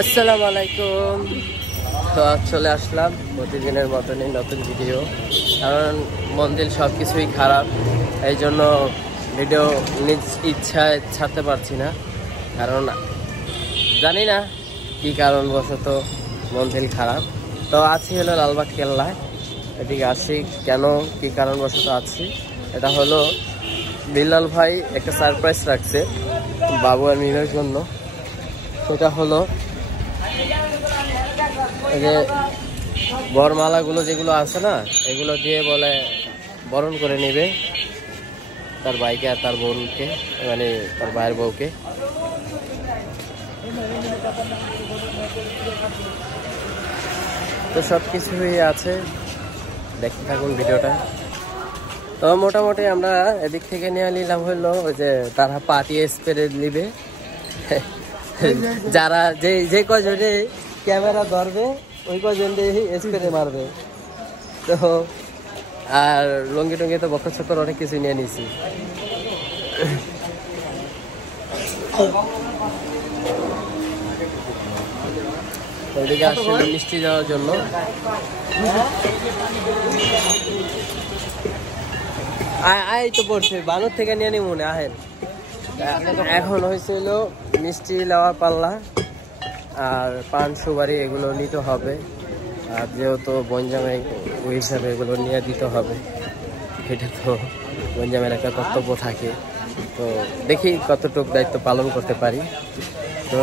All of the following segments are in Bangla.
আসসালামু আলাইকুম। তো চলে আসলাম প্রতিদিনের মতনই নতুন ভিডিও, কারণ মন্দির সব কিছুই খারাপ, এই জন্য ভিডিও নিজ ইচ্ছায় ছাড়তে পারছি না। কারণ জানি না কী কারণবশত মন্দির খারাপ। তো আছি হলো লালবাগ কেল্লায়, এদিকে আসি কেন কী কারণবশত আছি, এটা হলো বিল্লাল ভাই একটা সারপ্রাইজ রাখছে বাবু আর মিমের জন্য। সেটা হলো এই যে বরমালাগুলো যেগুলো আছে না, এগুলো দিয়ে বলে বরণ করে নেবে তার ভাইকে আর তার বোনকে, মানে তার ভাইয়ের বউকে। তো সব কিছুই আছে, দেখতে থাকুন ভিডিওটা। তো মোটামুটি আমরা এদিক থেকে নিয়ে নিলাম হলো ওই যে তারা পার্টি স্প্রে নিবে, যারা যে কজনে ক্যামেরা ধরবে ওই কজন স্প্রে মারবে। তো আর লঙ্গি টঙ্গি তো বকর চক্কর অনেক কিছু নিয়ে নিছি। ওইদিকে আসলে মিষ্টি দেওয়ার জন্য আয় তো পড়ছে বানর থেকে নিয়ে নি মনে আহেন। এখন হয়েছিল মিষ্টি নেওয়ার পাল্লা আর পান সুপারি এগুলো নিতে হবে, আর যেহেতু বনজামাই ওই হিসাবে এগুলো নিয়ে দিতে হবে, এটা তো বনজামের একটা কর্তব্য থাকে। তো দেখি কতটুকু দায়িত্ব পালন করতে পারি। তো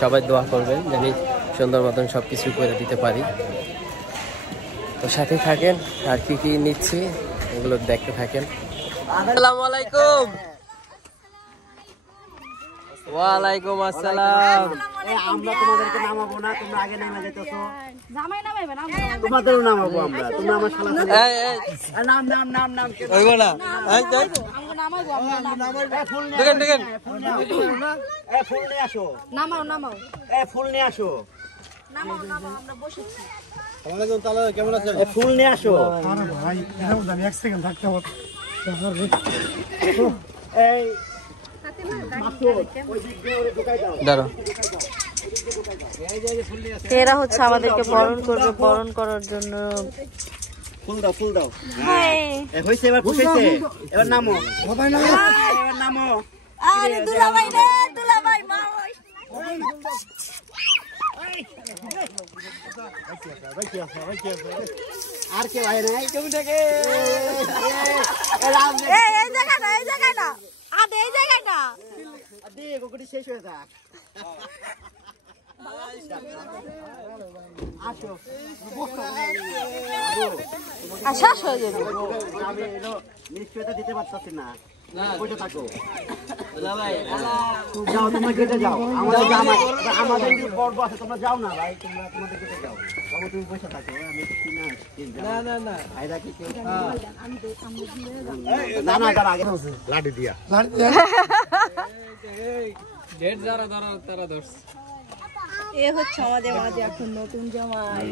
সবাই দোয়া করবেন জানি সুন্দর মতন সব কিছু করে দিতে পারি। তো সাথে থাকেন, আর কি কি নিচ্ছি এগুলো দেখতে থাকেন। আসসালামু আলাইকুম। ওয়ালাইকুম আসসালাম। আমরা তোমাদেরকে নামাবো না, তোমরা আগে নেমে যেতেছো। জামাই নামাইবে না, তোমাদেরও নামাবো আমরা। তোমরা আমার শালা নাম নাম নাম নাম ওইব না, এই এই আমরা নামাবো, আমরা নামাবো। ফুল নিয়ে দেখেন দেখেন, ফুল নিয়ে আসো। নামাও নামাও, ফুল নিয়ে আসো। নামাও নামাও, আমরা বসেছি। ওয়ালাইকুম তাহলে কেমন আছেন? ফুল নিয়ে আসো। আরে ভাই এরকম জানি এক সেকেন্ড থাকতে হবে। এই দাঁড়াও, এরা হচ্ছে আমাদেরকে বরণ করবে, বরণ করার জন্য। ফুল দাও, ফুল দাও। হইছে, এবার বসেছে, এবার নামো। এবার নামো। আরে দুলাভাই রে, দুলাভাই মা আর কে ভাই নাই তুমি থেকে এই জায়গা না, এই জায়গা না, আদে এই জায়গা না, আদি গোকুটি শেষ হয়ে যাক। আসো শেষ হয়ে যাবে। আমি এলো নিশ্চয়তা দিতে পারতাছি না, বসে থাকো। যাও তোমরা কেটে যাও, আমাদের যে পর্ব আছে তোমরা যাও না ভাই, তোমরা তোমাদের কেটে যাও। বাবু তুমি বসে থাকো, আমি তো কি না না না আইরা কি কেউ না না তার আগে লাঠি দিয়া গেট যারা ধরা তারা ধরছে। এ হচ্ছে আমাদের মাঝে এখন নতুন জামাই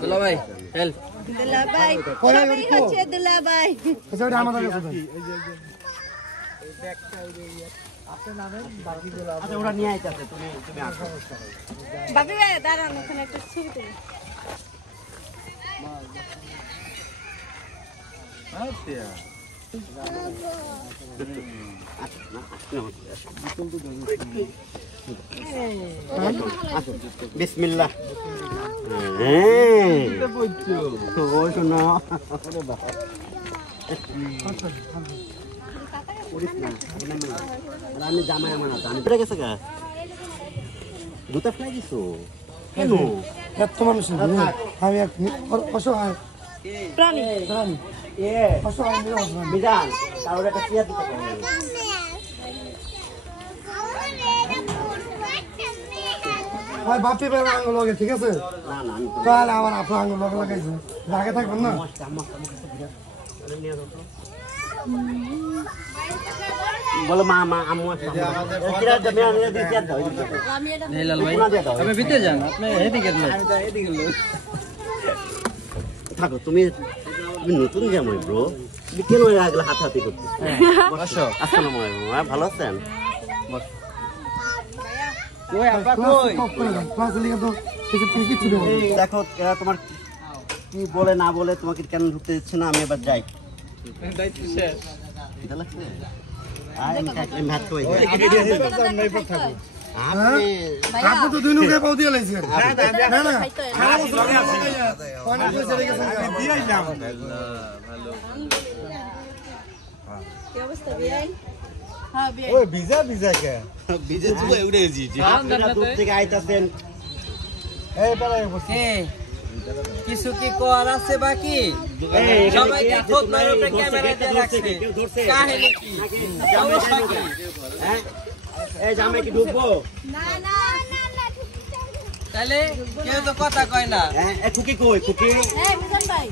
দুলাভাই হেল্প। দুলাভাই, সবাই হচ্ছে দুলাভাই। এটা আমাদের কাছে দেন। আচ্ছা ওরা নিয়ে আইতাছে, তুমি আসো। বাপি ভাই দাঁড়ান, ওখানে একটা ছবি তুলি। বিসমিল্লাহ। আমি জামাই আমার আমি গেছে গা দুটা ফ্লাই দিছো কেন? এত মানুষ আমি এক অসহায় প্রাণী প্রাণী, অসহায় নিরসহায়। বিধান কারোর একটা চেয়ার দিতে পারে। ভাই বাপি ভাই আঙুল লগে ঠিক আছে, না না আমি তাহলে আমার আপনার আঙুল লগে লাগাইছে, আগে থাকবেন না। বলো মা মা আম্মু আছে। আপনি ভিতরে যান, আপনি এদিকে থাকো তুমি, তুমি নতুন জামাই ব্রো, তুমি কেন আগলা হাতাহাতি করছো? আসসালামু আলাইকুম, ভালো আছেন? কই আপা কই ক্লাস লিখে তো কিছু দেবো দেখো এরা তোমার কি বলে না বলে তোমাকে কেন ঢুকতে দিচ্ছে না, আমি এবার যাই। দায়িত্ব শেষ এটা লাগছে আমি ভাত খাই। আপনি তো দুই নুকে পাও দিয়ে লাইছেন না না কি অবস্থা বিয়াই? ওই ভিজা ভিজা কে বিজে চুলে উড়ে এসেছি। আপনারা দূর থেকে আইতাছেন। এই বেলায় বসে কে কিছু কি কর আছে বাকি সবাইকে খোদ মারো উপরে ক্যামেরা দিয়ে রাখছে কাহিনী কি অবস্থা কি হ্যাঁ এই জামাই কি ঢুকবো? না না না না তাহলে কেউ তো কথা কয় না হ্যাঁ এ খুকি কই খুকি? এই মিজান ভাই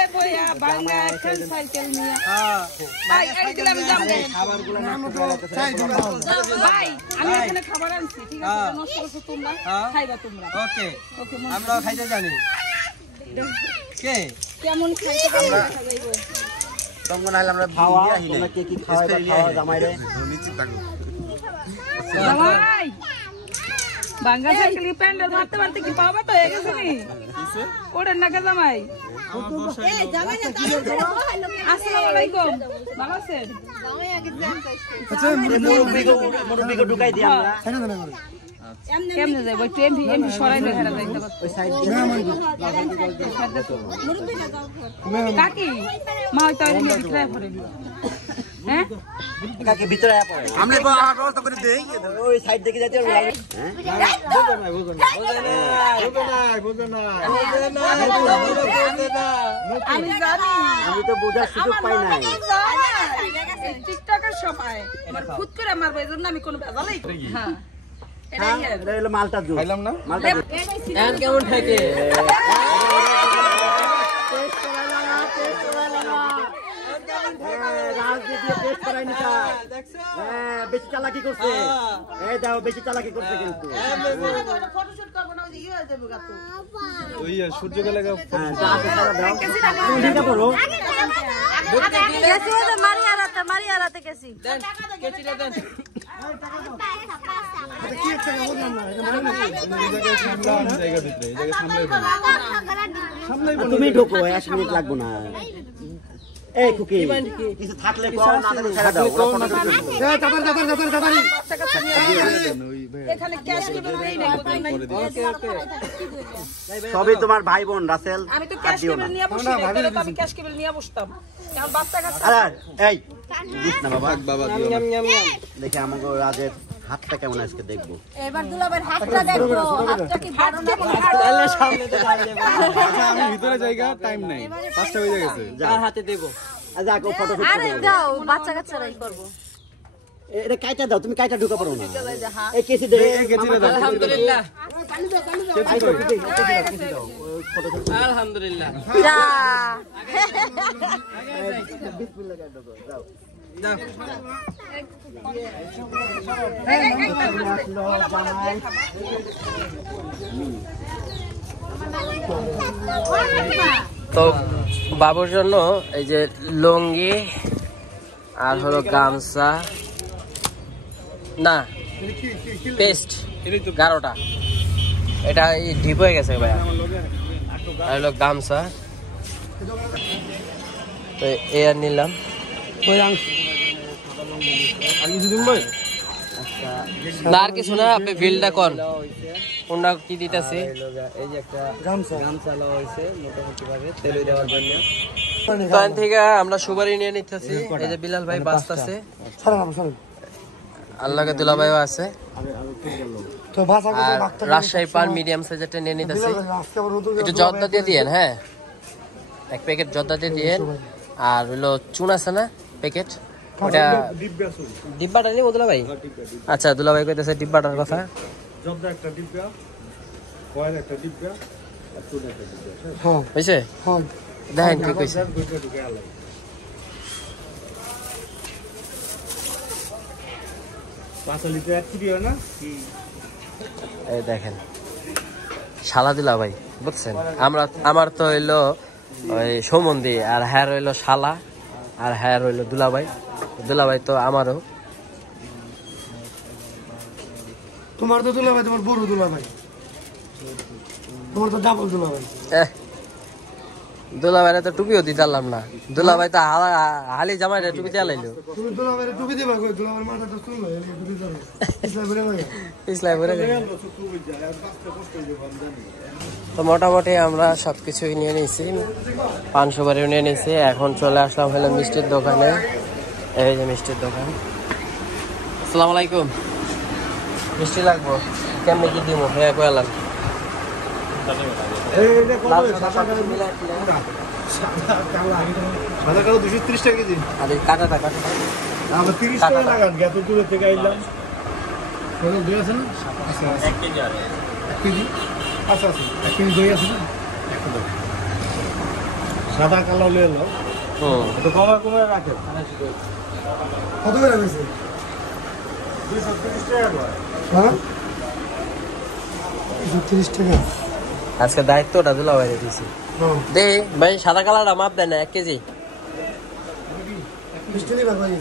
এই বইয়া বাংলা খেল সাইকেল নিয়ে হ্যাঁ ভাই এই দিলাম দাম দেন খাবারগুলো আমরা তো চাই দিলাম ভাই আমি এখানে খাবার আনছি ঠিক আছে হ্যাঁ। নষ্ট করছো তোমরা হ্যাঁ। খাইবা তোমরা ওকে ওকে আমরাও খাইতে জানি কে কেমন খাইতে দেখা যাইবো খাওয়া তোমরা কে কি খাওয়া খাওয়া জামাই রে? ভাই বাংলা সাইকেল প্যান্ডেল মারতে মারতে কি পাবা তো হয়ে গেছে নি ওড়েন না জামাই এই জামাই না তাহলে আসসালামু আলাইকুম ভালো আছেন জামাই আগে জানতে আচ্ছা মুরব্বিকে ঢুকাই দিই আমরা। সাইকেল দেন করে এমনি যাইবো একটু এমপি সরাই দেখা যাইতে পারতো ওই সাইড না মানে মুরব্বি না গাও কাকি মা হয়তো এমনি ভিতরে পড়ে হ্যাঁ কাকে ভিতরে আয়া পড়ে। আমরা ব্যবস্থা করে দেই। ওই সাইড দেখে যাইতে হবে। হ্যাঁ আমি জানি আমি তো বোঝার সুযোগ পাই নাই। টিকটকের সময় আমার খুদ করে মারবো এই জন্য আমি কোনো ভেজালাই করি না। হ্যাঁ এটাই হ্যাঁ, এটা হলো মালটা জুস। খাইলাম না? মালটা জুস। এখন কেমন থাকে রাজনীতি টেস্ট করাই নিতা। হ্যাঁ, বেশি চালাকি করছে। এই দাও বেশি চালাকি করছে কিন্তু। ফটোশুট করবো না ওই যে ইয়ে হয়ে যাবে গাতো হ্যাঁ, যা আছে তারা দাও। তুমি ঢেকে পড়ো। কেসি ওটা মারিয়া রাতে কেসি দেন কেচিটা দেন কি একটা বললাম না তুমি ঢোকো 1 মিনিট লাগবে না। এই খুকি কিছু থাকলে কও, না থাকলে ছেড়ে দাও। ওরা ফটো শুট করবে। এই তাড়াতাড়ি এখানে ক্যাশ কেবল নেই না সবই তোমার ভাই বোন রাসেল। আমি তো আর ক্যাশ দিও না। কেবল নিয়ে বসি তাহলে তো আমি ক্যাশ কেবল নিয়ে বসতাম এখন বাচ্চা কাচ্চা আরে এই দিস না বাবা। ইয়াম ইয়াম ইয়াম দেখে আমাকে রাজের হাতটা কেমন আজকে দেখবো। এবার দুলাবের হাতটা দেখবো হাতটা কি বড় না তাহলে সামনে তো দাঁড়িয়ে আমি ভিতরে জায়গা টাইম নাই 5টা বেজে গেছে কার হাতে দেব আচ্ছা ও ফটো শুট আরে করবে। দাও বাচ্চা কাচ্চারাই করবো এটা কাইটা দাও, তুমি কাইটা ঢুকা পারো না। এই কেসি দে। আলহামদুলিল্লাহ ফটো শুট আলহামদুলিল্লাহ যা দাও তো বাবুর জন্য এই যে লুঙ্গি আর হলো গামছা না পেস্ট 11টা এটা ডিপ হয়ে গেছে ভাইয়া আর হলো গামছা তো এ আর নিলাম না আর কিছু না আপনি বিলটা কোন কোনটা কি দিতেছি এই যে একটা গামছা লাও হইছে মোটামুটি ভাবে তেল দেওয়ার জন্য দোকান থেকে আমরা সুপারি নিয়ে নিতেছি এই যে বিলাল ভাই বাসতাছে আল্লাহকে দুলা ভাইও আছে তো ভাষা আর রাজশাহী পান মিডিয়াম সাইজেরটা নিয়ে নিতেছি একটু জর্দা দিয়ে দিয়েন হ্যাঁ 1 প্যাকেট জর্দা দিয়ে দিয়েন আর হলো চুন আছে না প্যাকেট ওটা ডিব্বাটা নিয়ে দুলা ভাই আচ্ছা দুলা ভাই কইতেছে ডিব্বাটার কথা জর্দা একটা ডিব্বা কয়েল একটা ডিব্বা আর চুন একটা ডিব্বা হ্যাঁ হইছে হ্যাঁ দেখেন ঠিক হইছে দুইটা ঢুকে আলাই 5 লিটার এক কি দিও না এই দেখেন শালা দুলা ভাই বুঝছেন আমার তো হইলো ওই সৌমন্দি আর হ্যার হইলো শালা আর হ্যার হইলো দুলা ভাই তো আমারও তোমার তো দুলা ভাই, তোমার বড় দুলা ভাই, তোমার তো ডাবল দুলা ভাই। দুলাভাইরে তো টুপিও দিতে পারলাম না, দুলাভাই তো হালি জামাইরে টুপি দিয়ে লাইলো। তুমি দুলা ভাইরে টুপি দিবা কই? দুলা ভাইয়ের মাথা তো চুল হয়, টুপি দিবা ইসলাম বলে ভাই। পিছলাই পরে তো মোটামুটি আমরা সবকিছুই নিয়ে নিয়েছি, 500 বারেও নিয়ে নিয়েছি। এখন চলে আসলাম হলো মিষ্টির দোকানে। এই যে মিষ্টির দোকান। আসসালামু আলাইকুম। মিষ্টি লাগবো, কেমনি কি দিব হ্যাঁ কয়ালাম। সাদা কালো 230 টাকা কেজি। আর এই কাটাটা কাটাটা আমরা 30 টাকা লাগান, এত দূরে থেকে আইলাম। কোনো দই আছে না? আচ্ছা 1 কেজি আর 1 কেজি। আচ্ছা 1 কেজি দই আছে না? একটা দাও। সাদা কালো নিয়ে নাও। তো কমে রাখো। কত করে রাখছে? 230 টাকা করে। হ্যাঁ 230 টাকা। আজকে দায়িত্বটা দুলাভাইরে দিয়েছি। দে ভাই সাদা কালারটা মাপ দেন না 1 কেজি। মিষ্টি দিবা ভাই?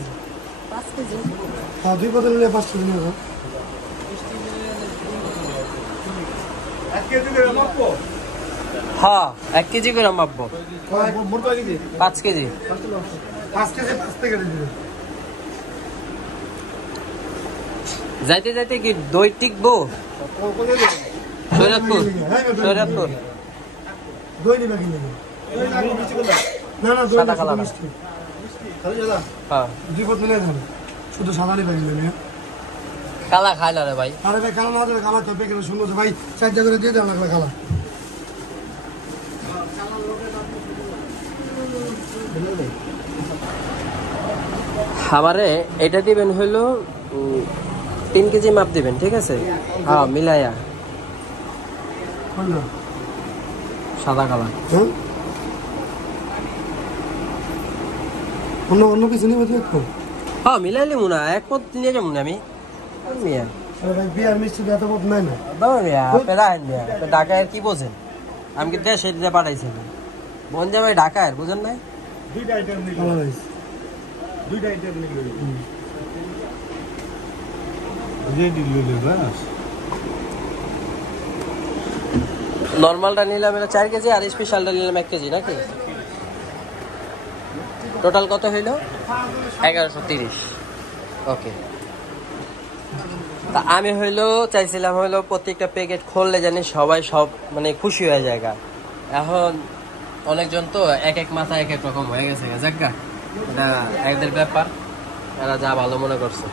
5 কেজি। হ্যাঁ 2 বোতল নিয়ে 5 কেজি নেবো। 1 কেজি করে মাপবো। হ্যাঁ 1 কেজি করে মাপবো। মোট কয় কেজি? 5 কেজি। 5 কেজি 5 টাকা দিবে। যাইতে যাইতে কি দই টিকবো? শরীয়তপুর শরীয়তপুর দই নিবা কি নেবে? না না দই সাদা না, কালার। মিষ্টি। হ্যাঁ 2 বোতল নিয়ে যাবে, শুধু সাদা নিবা কি নেবে? কালা খায় না রে ভাই। আরে ভাই কালো না হলে কালো তো প্যাকেটে সুন্দর ভাই, 4 টাকা করে দিয়ে দাও লাগলে কালো। আমারে এটা দিবেন হইলো 3 কেজি মাপ দিবেন, ঠিক আছে? হ্যাঁ মিলাইয়া কোনটা? সাদা কালার। হ্যাঁ অন্য কিছু নিবে তো? হ্যাঁ মিলাইলি মুনা এক পথ নিয়ে যাবো না আমি। মিয়া আরে ভাই বিয়ার মিষ্টি এত পথ নাই না। দাও মিয়া পেরা হেন মিয়া, ঢাকায় কি বোঝেন? আমি কি দেশে দিয়ে পাঠাইছি বোন যাবে ঢাকায়, বুঝেন নাই? দুইটা আইটেম নিয়ে ভালো ভাই। দুইটা আইটেম নিয়ে বুঝে দিল বাস। নর্মালটা নিলাম এটা 4 কেজি আর স্পেশালটা নিলাম 1 কেজি নাকি? টোটাল কত হইল? 1130। ওকে। তা আমি হইলো চাইছিলাম হইলো প্রত্যেকটা প্যাকেট খুললে জানি সবাই সব মানে খুশি হয়ে যায়। এখন অনেকজন তো এক মাথা এক রকম হয়ে গেছে, যাক এটা এদের ব্যাপার, এরা যা ভালো মনে করছে।